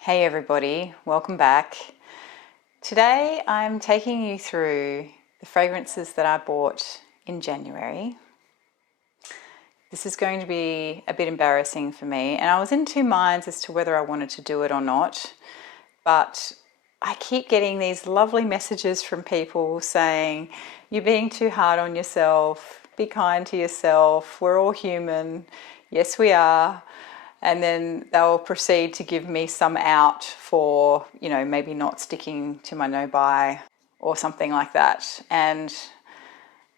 Hey everybody, welcome back. Today I'm taking you through the fragrances that I bought in January. This is going to be a bit embarrassing for me, and I was in two minds as to whether I wanted to do it or not, but I keep getting these lovely messages from people saying, you're being too hard on yourself, be kind to yourself, we're all human. Yes, we are. And then they'll proceed to give me some out for, maybe not sticking to my no-buy or something like that. And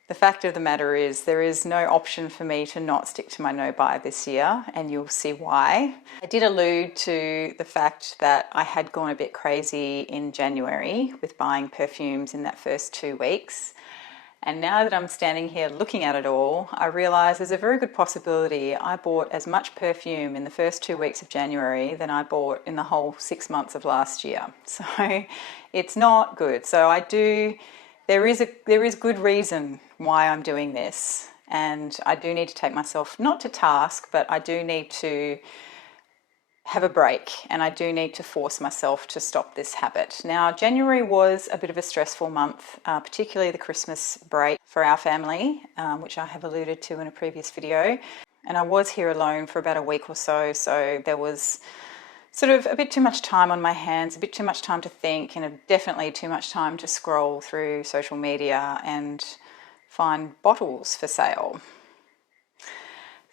the fact of the matter is there is no option for me to not stick to my no-buy this year, and you'll see why. I did allude to the fact that I had gone a bit crazy in January with buying perfumes in that first 2 weeks. And now that I'm standing here looking at it all, I realise there's a very good possibility I bought as much perfume in the first 2 weeks of January than I bought in the whole 6 months of last year. So it's not good. So there is good reason why I'm doing this. And I do need to take myself, not to task, but I do need to have a break, and I do need to force myself to stop this habit. Now, January was a bit of a stressful month, particularly the Christmas break for our family, which I have alluded to in a previous video. And I was here alone for about a week or so, so there was sort of a bit too much time on my hands, a bit too much time to think, and definitely too much time to scroll through social media and find bottles for sale.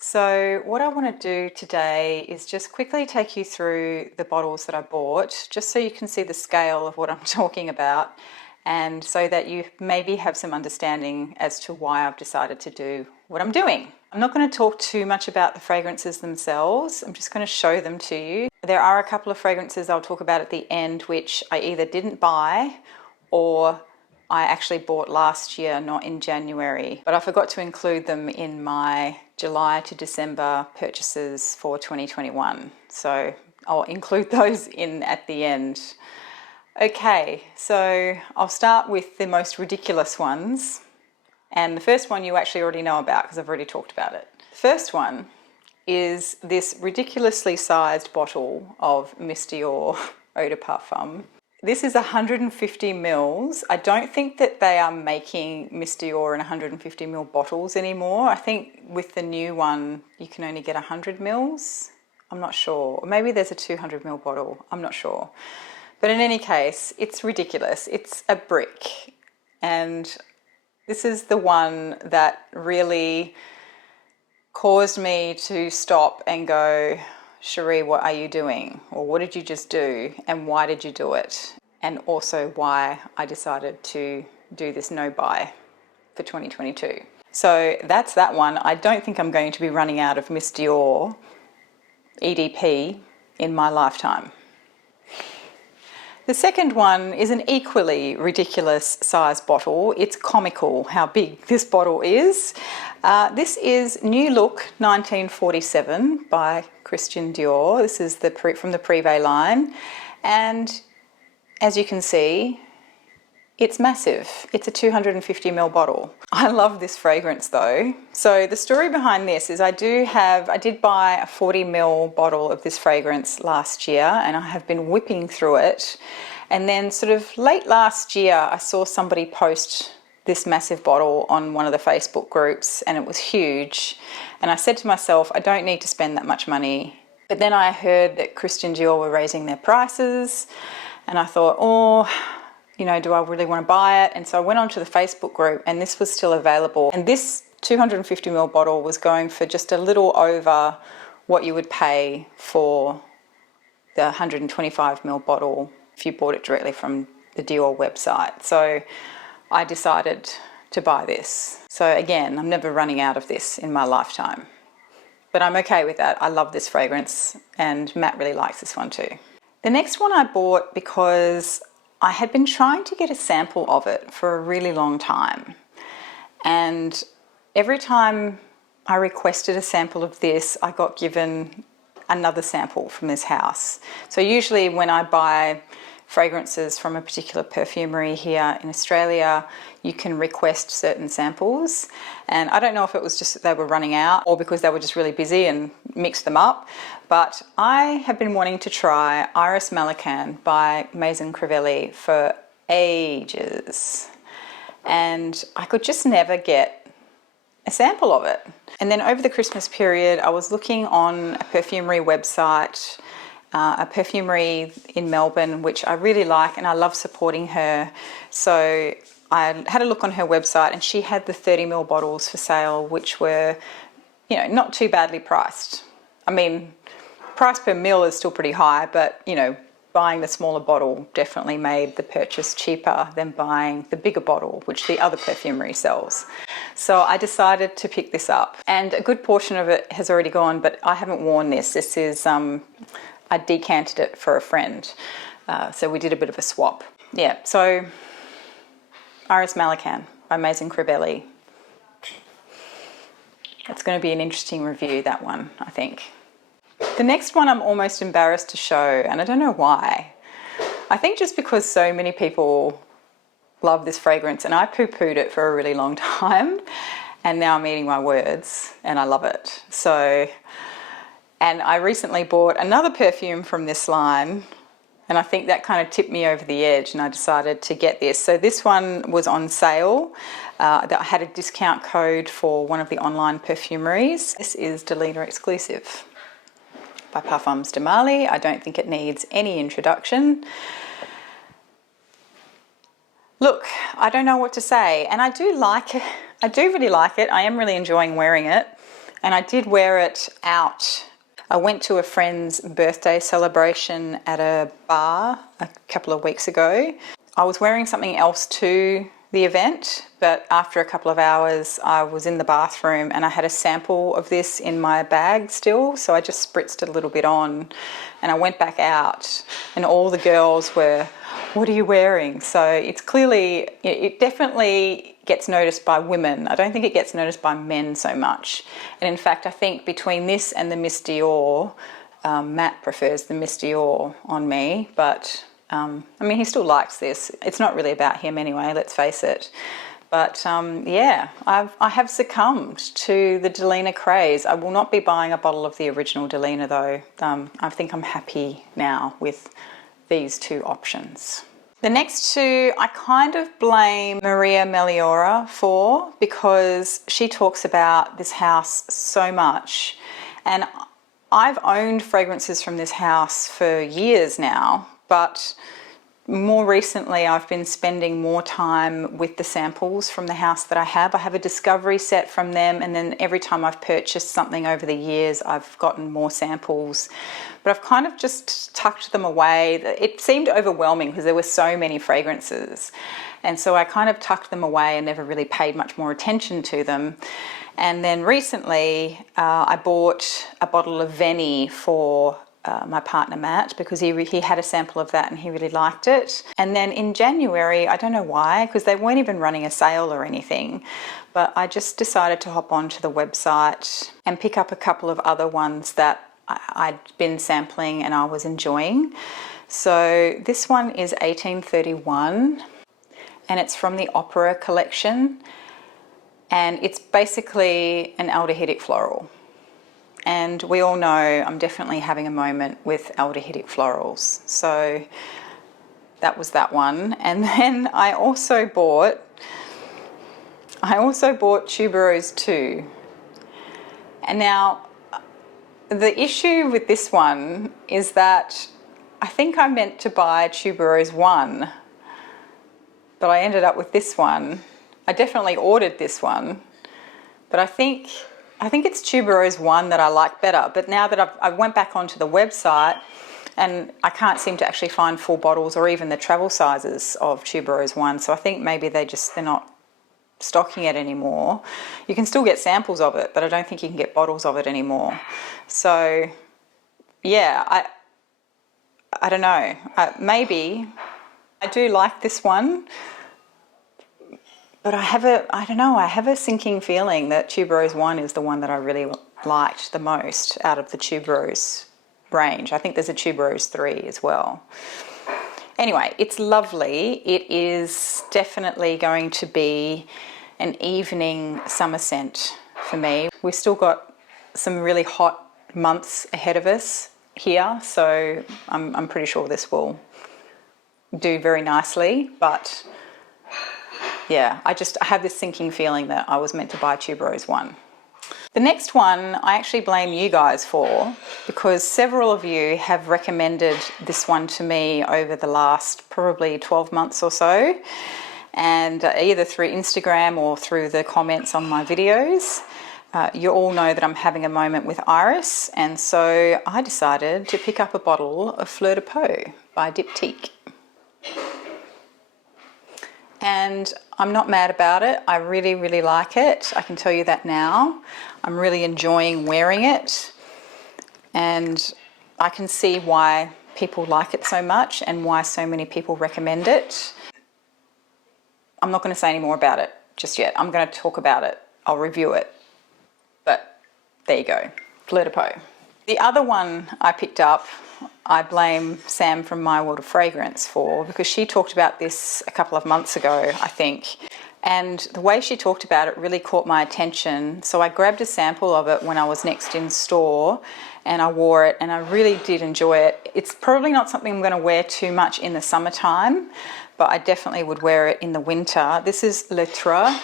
So what I want to do today is just quickly take you through the bottles that I bought, just so you can see the scale of what I'm talking about, and so that you maybe have some understanding as to why I've decided to do what I'm doing. I'm not going to talk too much about the fragrances themselves. I'm just going to show them to you. There are a couple of fragrances I'll talk about at the end which I either didn't buy or I actually bought last year, not in January, but I forgot to include them in my July to December purchases for 2021. So I'll include those in at the end. Okay, so I'll start with the most ridiculous ones. And the first one you actually already know about because I've already talked about it. The first one is this ridiculously sized bottle of Miss Dior Eau de Parfum. This is 150 mils. I don't think that they are making Miss Dior in 150 ml bottles anymore. I think with the new one, you can only get 100 mils. I'm not sure. Or maybe there's a 200 ml bottle. I'm not sure. But in any case, it's ridiculous. It's a brick. And this is the one that really caused me to stop and go, Cherie, what are you doing? Or what did you just do? And why did you do it? And also why I decided to do this no-buy for 2022. So that's that one. I don't think I'm going to be running out of Miss Dior EDP in my lifetime. The second one is an equally ridiculous size bottle. It's comical how big this bottle is. This is New Look 1947 by Christian Dior. This is from the Privé line. And as you can see, it's massive. It's a 250 ml bottle. I love this fragrance though. So the story behind this is I did buy a 40 ml bottle of this fragrance last year, and I have been whipping through it. And then sort of late last year, I saw somebody post this massive bottle on one of the Facebook groups, and it was huge. And I said to myself, I don't need to spend that much money. But then I heard that Christian Dior were raising their prices, and I thought, do I really want to buy it? And so I went onto the Facebook group, and this was still available. And this 250 ml bottle was going for just a little over what you would pay for the 125 ml bottle if you bought it directly from the Dior website. So I decided to buy this. So again, I'm never running out of this in my lifetime. But I'm okay with that. I love this fragrance, and Matt really likes this one too. The next one I bought because I had been trying to get a sample of it for a really long time. And every time I requested a sample of this, I got given another sample from this house. So usually when I buy fragrances from a particular perfumery here in Australia, you can request certain samples. And I don't know if it was just that they were running out or because they were just really busy and mix them up. But I have been wanting to try Iris Malikhân by Maison Crivelli for ages, and I could just never get a sample of it. And then over the Christmas period, I was looking on a perfumery website, a perfumery in Melbourne, which I really like, and I love supporting her. So I had a look on her website, and she had the 30ml bottles for sale, which were, you know, not too badly priced. I mean, price per mil is still pretty high, but, you know, buying the smaller bottle definitely made the purchase cheaper than buying the bigger bottle, which the other perfumery sells. So I decided to pick this up, and a good portion of it has already gone, but I haven't worn this. This is, I decanted it for a friend. So we did a bit of a swap. Yeah, so Iris Malikhân by Maison Crivelli. It's going to be an interesting review, that one, I think. The next one I'm almost embarrassed to show, and I don't know why. I think just because so many people love this fragrance, and I poo-pooed it for a really long time, and now I'm eating my words and I love it. So, and I recently bought another perfume from this line, and I think that kind of tipped me over the edge, and I decided to get this. So this one was on sale. That I had a discount code for one of the online perfumeries. This is Delina Exclusif by Parfums de Mali. I don't think it needs any introduction. Look, I don't know what to say, and I do like it. I do really like it. I am really enjoying wearing it, and I did wear it out. I went to a friend's birthday celebration at a bar a couple of weeks ago. I was wearing something else to the event, but after a couple of hours I was in the bathroom and I had a sample of this in my bag still, so I just spritzed it a little bit on, and I went back out and all the girls were, "What are you wearing?" So it's clearly, it definitely gets noticed by women. I don't think it gets noticed by men so much. And in fact, I think between this and the Miss Dior, Matt prefers the Miss Dior on me, but I mean, he still likes this. It's not really about him anyway, let's face it. But yeah, I have succumbed to the Delina craze. I will not be buying a bottle of the original Delina though. I think I'm happy now with these two options. The next two I kind of blame Maria Meliora for, because she talks about this house so much, and I've owned fragrances from this house for years now, but more recently I've been spending more time with the samples from the house that I have. I have a discovery set from them, and then every time I've purchased something over the years I've gotten more samples, but I've kind of just tucked them away. It seemed overwhelming because there were so many fragrances, and so I kind of tucked them away and never really paid much more attention to them. And then recently I bought a bottle of Veni for my partner Matt, because he had a sample of that and he really liked it. And then in January, I don't know why, because they weren't even running a sale or anything, but I just decided to hop onto the website and pick up a couple of other ones that I'd been sampling and I was enjoying. So this one is 1831 and it's from the Opera collection, and it's basically an aldehydic floral. And we all know I'm definitely having a moment with aldehydic florals. So that was that one. And then I also bought Tubereuse 2. And now the issue with this one is that I think I meant to buy Tubereuse 1, but I ended up with this one. I definitely ordered this one, but I think it's Tubereuse 1 that I like better. But now that I went back onto the website, and I can't seem to actually find full bottles or even the travel sizes of Tubereuse 1, so I think maybe they're not stocking it anymore. You can still get samples of it, but I don't think you can get bottles of it anymore. So yeah, I don't know. Maybe I do like this one, but I have a sinking feeling that Tubereuse 1 is the one that I really liked the most out of the Tubereuse range. I think there's a Tubereuse 3 as well. Anyway, it's lovely. It is definitely going to be an evening summer scent for me. We've still got some really hot months ahead of us here, so I'm pretty sure this will do very nicely. But yeah, I have this sinking feeling that I was meant to buy Tubereuse 1. The next one I actually blame you guys for, because several of you have recommended this one to me over the last probably 12 months or so, and either through Instagram or through the comments on my videos. You all know that I'm having a moment with Iris, and so I decided to pick up a bottle of Fleur de Peau by Diptyque. And I'm not mad about it. I really, really like it. I can tell you that now. I'm really enjoying wearing it, and I can see why people like it so much and why so many people recommend it. I'm not going to say any more about it just yet. I'm going to talk about it. I'll review it. But there you go, Fleur de Peau. The other one I picked up, I blame Sam from My World of Fragrance for, because she talked about this a couple of months ago, I think. And the way she talked about it really caught my attention. So I grabbed a sample of it when I was next in store, and I wore it, and I really did enjoy it. It's probably not something I'm going to wear too much in the summertime, but I definitely would wear it in the winter. This is Trois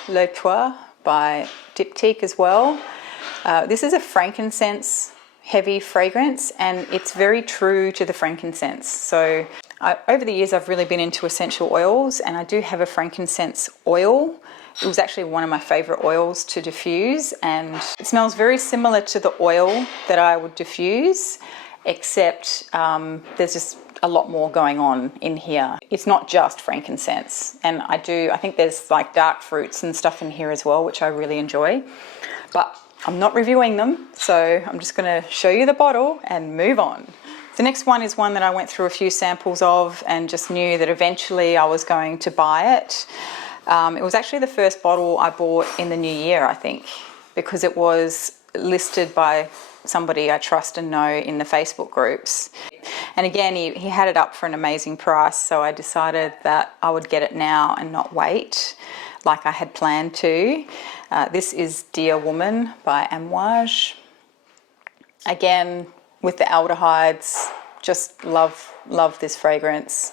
by Diptyque as well. This is a frankincense heavy fragrance, and it's very true to the frankincense. So over the years I've really been into essential oils, and I do have a frankincense oil. It was actually one of my favorite oils to diffuse, and it smells very similar to the oil that I would diffuse, except there's just a lot more going on in here. It's not just frankincense, and I think there's like dark fruits and stuff in here as well, which I really enjoy. But I'm not reviewing them, so I'm just going to show you the bottle and move on. The next one is one that I went through a few samples of and just knew that eventually I was going to buy it. It was actually the first bottle I bought in the new year, I think, because it was listed by somebody I trust and know in the Facebook groups. And again, he had it up for an amazing price, so I decided that I would get it now and not wait like I had planned to. This is Dear Woman by Amouage. Again, with the aldehydes, just love this fragrance.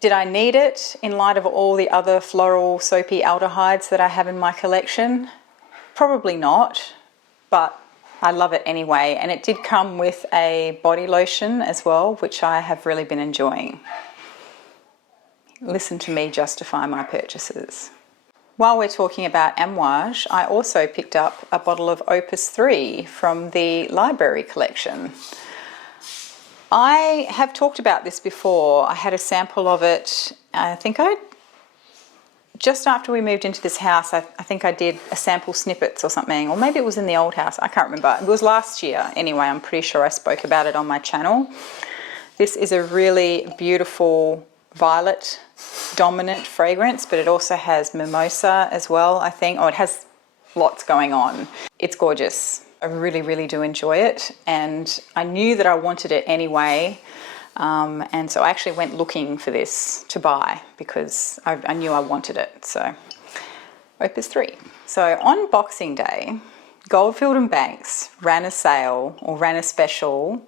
Did I need it in light of all the other floral soapy aldehydes that I have in my collection? Probably not, but I love it anyway. And it did come with a body lotion as well, which I have really been enjoying. Listen to me justify my purchases. While we're talking about Amouage, I also picked up a bottle of Opus III from the library collection. I have talked about this before. I had a sample of it, just after we moved into this house, I think I did a sample snippets or something, or maybe it was in the old house, I can't remember. It was last year anyway, I'm pretty sure I spoke about it on my channel. This is a really beautiful violet dominant fragrance, but it also has mimosa as well, I think. Oh, it has lots going on. It's gorgeous. I really, really do enjoy it, and I knew that I wanted it anyway, and so I actually went looking for this to buy because I knew I wanted it. So Opus 3. So on Boxing Day, Goldfield and Banks ran a sale or ran a special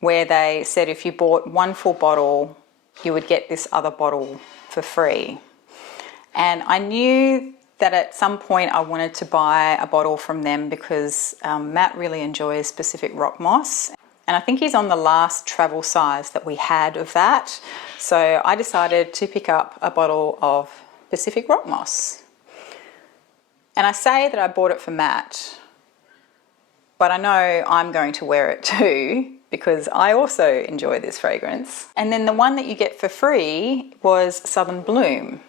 where they said if you bought one full bottle you would get this other bottle for free. And I knew that at some point I wanted to buy a bottle from them because Matt really enjoys Pacific Rock Moss, and I think he's on the last travel size that we had of that. So I decided to pick up a bottle of Pacific Rock Moss. And I say that I bought it for Matt, but I know I'm going to wear it too, because I also enjoy this fragrance. And then the one that you get for free was Southern Bloom.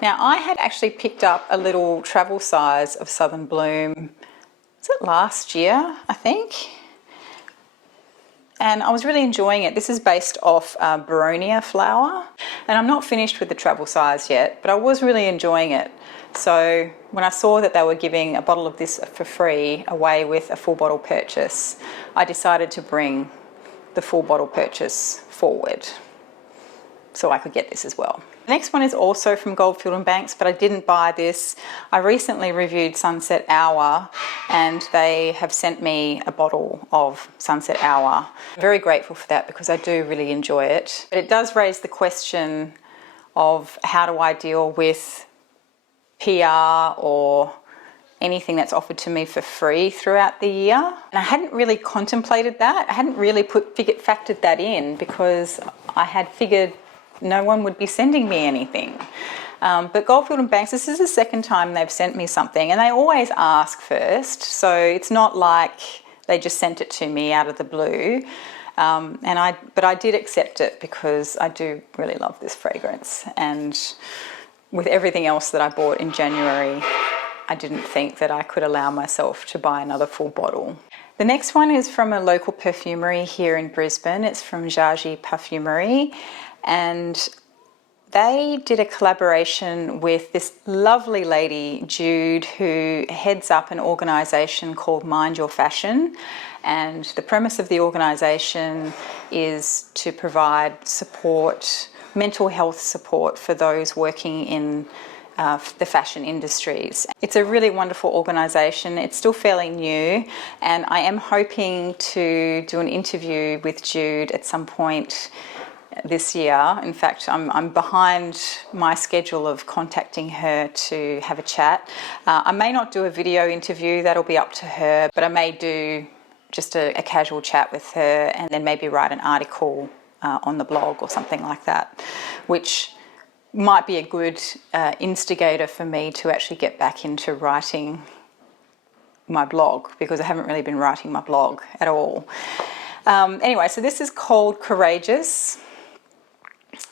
Now I had actually picked up a little travel size of Southern Bloom, was it last year, I think? And I was really enjoying it. This is based off Boronia flower, and I'm not finished with the travel size yet, but I was really enjoying it. So when I saw that they were giving a bottle of this for free away with a full bottle purchase, I decided to bring the full bottle purchase forward so I could get this as well. The next one is also from Goldfield and Banks, but I didn't buy this. I recently reviewed Sunset Hour and they have sent me a bottle of Sunset Hour. I'm very grateful for that because I do really enjoy it. But it does raise the question of how do I deal with PR or anything that's offered to me for free throughout the year. And I hadn't really contemplated that. I hadn't really factored that in because I had figured no one would be sending me anything. But Goldfield and Banks, this is the second time they've sent me something, and they always ask first, so it's not like they just sent it to me out of the blue. But I did accept it because I do really love this fragrance, and with everything else that I bought in January, I didn't think that I could allow myself to buy another full bottle. The next one is from a local perfumery here in Brisbane. It's from Jaji Parfumerie, and they did a collaboration with this lovely lady, Jude, who heads up an organisation called Mind Your Fashion. And the premise of the organisation is to provide support, mental health support for those working in the fashion industries. It's a really wonderful organisation. It's still fairly new, and I am hoping to do an interview with Jude at some point this year. In fact, I'm behind my schedule of contacting her to have a chat. I may not do a video interview, that'll be up to her, but I may do just a casual chat with her and then maybe write an article on the blog or something like that, which might be a good instigator for me to actually get back into writing my blog, because I haven't really been writing my blog at all. Anyway, so this is called Courageous,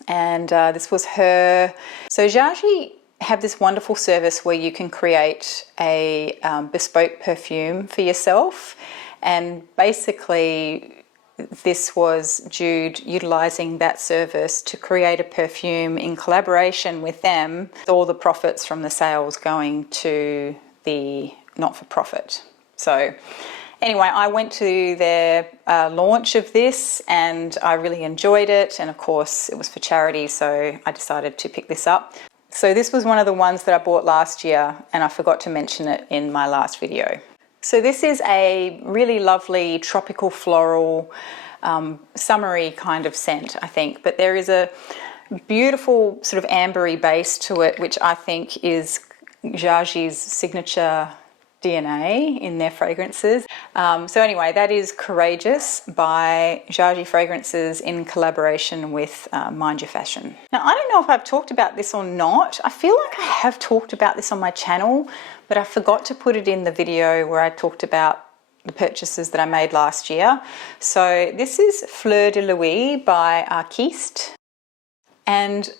and this was her. So Jaji have this wonderful service where you can create a bespoke perfume for yourself, and basically this was Jude utilising that service to create a perfume in collaboration with them, all the profits from the sales going to the not-for-profit. So anyway, I went to their launch of this and I really enjoyed it, and of course it was for charity, so I decided to pick this up. So this was one of the ones that I bought last year and I forgot to mention it in my last video. So this is a really lovely tropical floral summery kind of scent, I think, but there is a beautiful sort of ambery base to it, which I think is Jaji's signature DNA in their fragrances. So anyway, that is Courageous by Jaji Fragrances in collaboration with Mind Your Fashion. Now, I don't know if I've talked about this or not. I feel like I have talked about this on my channel, but I forgot to put it in the video where I talked about the purchases that I made last year. So this is Fleur de Louis by Arquiste, and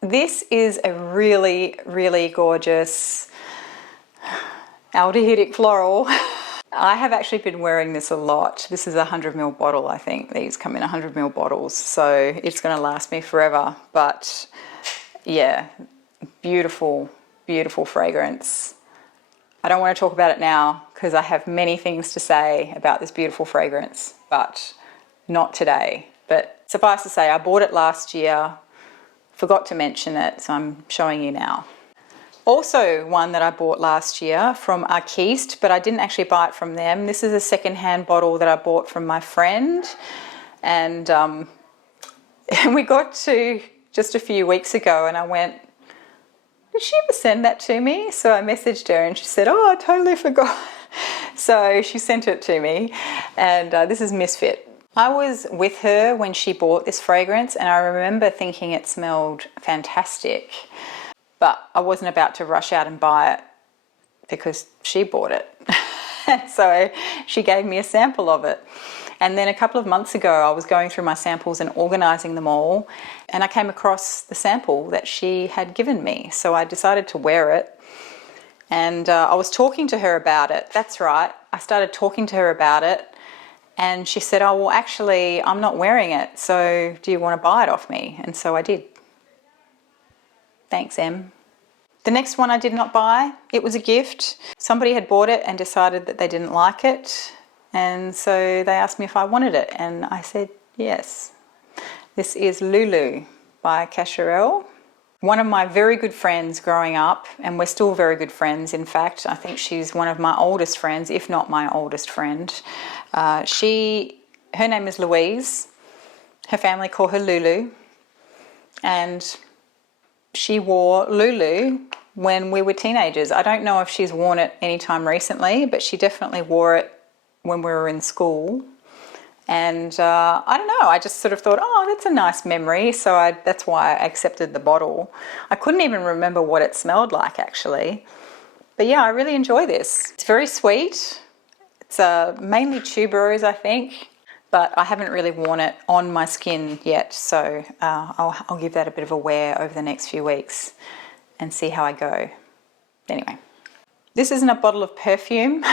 this is a really, really gorgeous aldehydic floral. I have actually been wearing this a lot. This is a 100ml bottle, I think. These come in 100ml bottles, so it's going to last me forever. But yeah, beautiful, beautiful fragrance. I don't want to talk about it now because I have many things to say about this beautiful fragrance, but not today. But suffice to say, I bought it last year, forgot to mention it, so I'm showing you now. Also one that I bought last year from Arquiste, but I didn't actually buy it from them. This is a second-hand bottle that I bought from my friend, and we got to just a few weeks ago and I went, did she ever send that to me? So I messaged her and she said, oh, I totally forgot. So she sent it to me, and this is Misfit. I was with her when she bought this fragrance and I remember thinking it smelled fantastic, but I wasn't about to rush out and buy it because she bought it. So she gave me a sample of it. And then a couple of months ago, I was going through my samples and organising them all, and I came across the sample that she had given me. So I decided to wear it, and I was talking to her about it. That's right, I started talking to her about it, and she said, oh, well, actually, I'm not wearing it, so do you want to buy it off me? And so I did. Thanks, Em. The next one I did not buy. It was a gift. Somebody had bought it and decided that they didn't like it, and so they asked me if I wanted it, and I said yes. This is Lulu by Cacharel. One of my very good friends growing up, and we're still very good friends, in fact, I think she's one of my oldest friends, if not my oldest friend. Her name is Louise. Her family call her Lulu. And she wore Lulu when we were teenagers. I don't know if she's worn it anytime recently, but she definitely wore it when we were in school. And I don't know, I just sort of thought, oh, that's a nice memory. So that's why I accepted the bottle. I couldn't even remember what it smelled like, actually. But yeah, I really enjoy this. It's very sweet. It's mainly tuberose, I think, but I haven't really worn it on my skin yet. So I'll give that a bit of a wear over the next few weeks and see how I go. Anyway, this isn't a bottle of perfume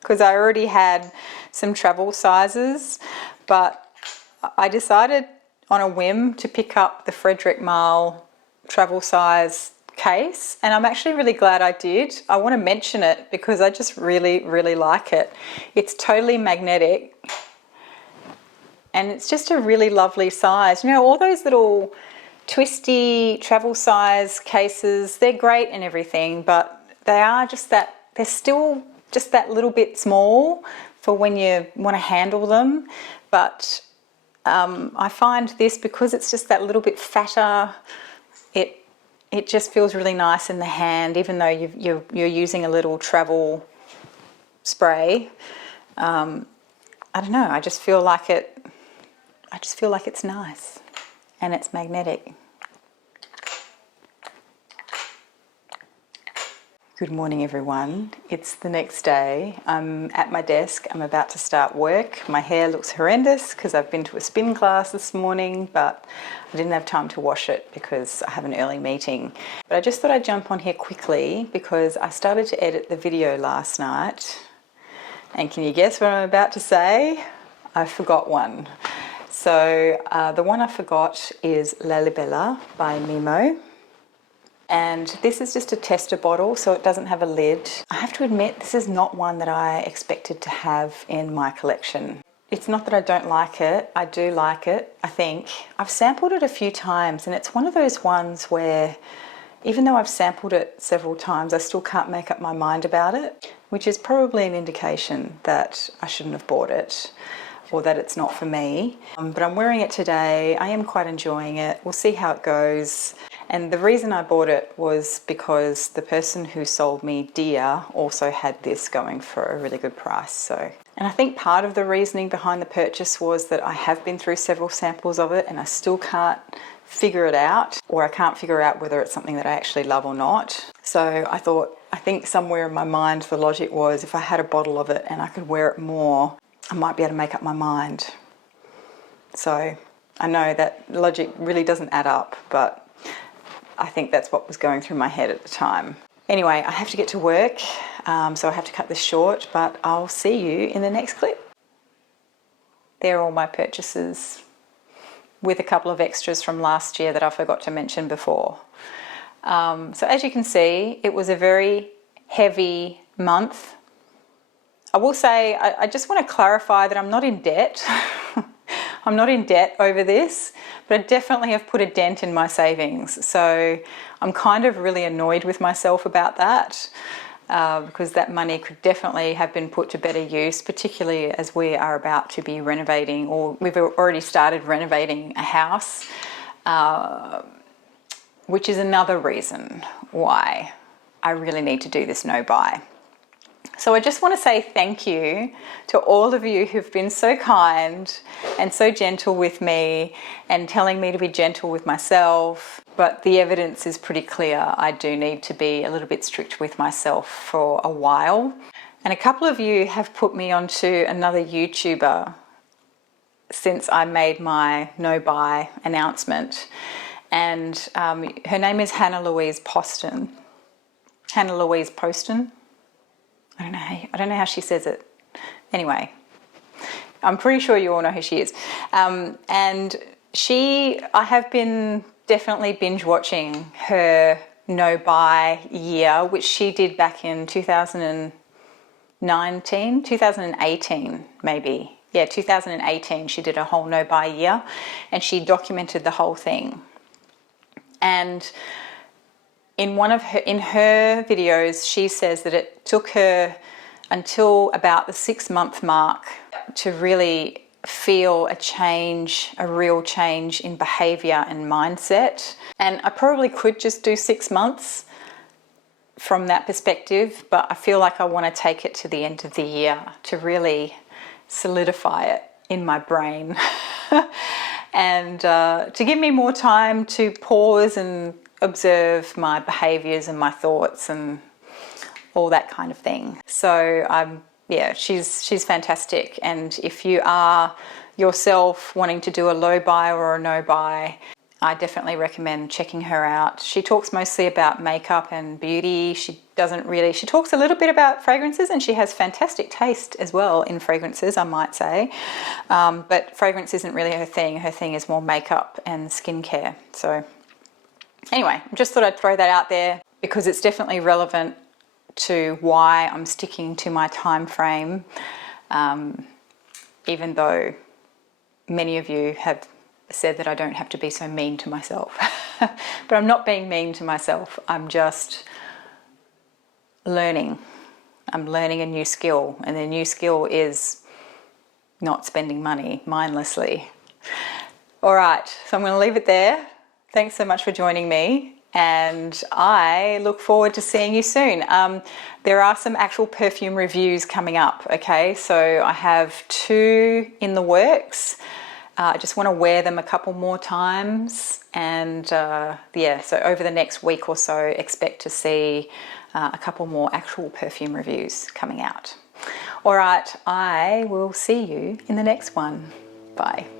because I already had some travel sizes, but I decided on a whim to pick up the Frederic Malle travel size case, and I'm actually really glad I did. I want to mention it because I just really, really like it. It's totally magnetic and it's just a really lovely size. You know, all those little twisty travel size cases, they're great and everything, but they are just that, they're still just that little bit small for when you want to handle them. But I find this, because it's just that little bit fatter, it just feels really nice in the hand, even though you're using a little travel spray. I don't know, I just feel like it's nice and it's magnetic. Good morning, everyone. It's the next day. I'm at my desk. I'm about to start work. My hair looks horrendous because I've been to a spin class this morning, but I didn't have time to wash it because I have an early meeting. But I just thought I'd jump on here quickly because I started to edit the video last night. And can you guess what I'm about to say? I forgot one. So the one I forgot is Lalibela by Memo. And this is just a tester bottle, so it doesn't have a lid. I have to admit, this is not one that I expected to have in my collection. It's not that I don't like it, I do like it, I think. I've sampled it a few times, and it's one of those ones where, even though I've sampled it several times, I still can't make up my mind about it, which is probably an indication that I shouldn't have bought it, or that it's not for me. But I'm wearing it today. I am quite enjoying it. We'll see how it goes. And the reason I bought it was because the person who sold me Dior also had this going for a really good price. And I think part of the reasoning behind the purchase was that I have been through several samples of it and I still can't figure it out, or I can't figure out whether it's something that I actually love or not. So I think somewhere in my mind the logic was, if I had a bottle of it and I could wear it more, I might be able to make up my mind. So I know that logic really doesn't add up, but I think that's what was going through my head at the time. Anyway, I have to get to work, so I have to cut this short, but I'll see you in the next clip. There are all my purchases, with a couple of extras from last year that I forgot to mention before. So as you can see, it was a very heavy month. I will say, I just want to clarify that I'm not in debt. I'm not in debt over this, but I definitely have put a dent in my savings. So I'm kind of really annoyed with myself about that, because that money could definitely have been put to better use, particularly as we are about to be renovating, or we've already started renovating a house, which is another reason why I really need to do this no-buy. So I just want to say thank you to all of you who've been so kind and so gentle with me and telling me to be gentle with myself. But the evidence is pretty clear. I do need to be a little bit strict with myself for a while. And a couple of you have put me onto another YouTuber since I made my no-buy announcement. And her name is Hannah Louise Poston. Hannah Louise Poston. I don't know how she says it. Anyway, I'm pretty sure you all know who she is. And I have been definitely binge watching her no-buy year, which she did back in 2018 maybe. Yeah, 2018 she did a whole no-buy year and she documented the whole thing. And in her videos, she says that it took her until about the 6-month mark to really feel a change, a real change in behavior and mindset. And I probably could just do 6 months from that perspective, but I feel like I want to take it to the end of the year to really solidify it in my brain and to give me more time to pause and observe my behaviors and my thoughts and all that kind of thing. So yeah, she's fantastic. And if you are yourself wanting to do a low buy or a no buy, I definitely recommend checking her out. She talks mostly about makeup and beauty. She talks a little bit about fragrances, and she has fantastic taste as well in fragrances, I might say. But fragrance isn't really her thing. Her thing is more makeup and skincare. So anyway, just thought I'd throw that out there because it's definitely relevant to why I'm sticking to my time frame, even though many of you have said that I don't have to be so mean to myself. But I'm not being mean to myself. I'm just learning. I'm learning a new skill, and the new skill is not spending money mindlessly. All right, so I'm going to leave it there. Thanks so much for joining me, and I look forward to seeing you soon. There are some actual perfume reviews coming up, okay? So I have 2 in the works. I just want to wear them a couple more times, and yeah, so over the next week or so, expect to see a couple more actual perfume reviews coming out. All right, I will see you in the next one. Bye.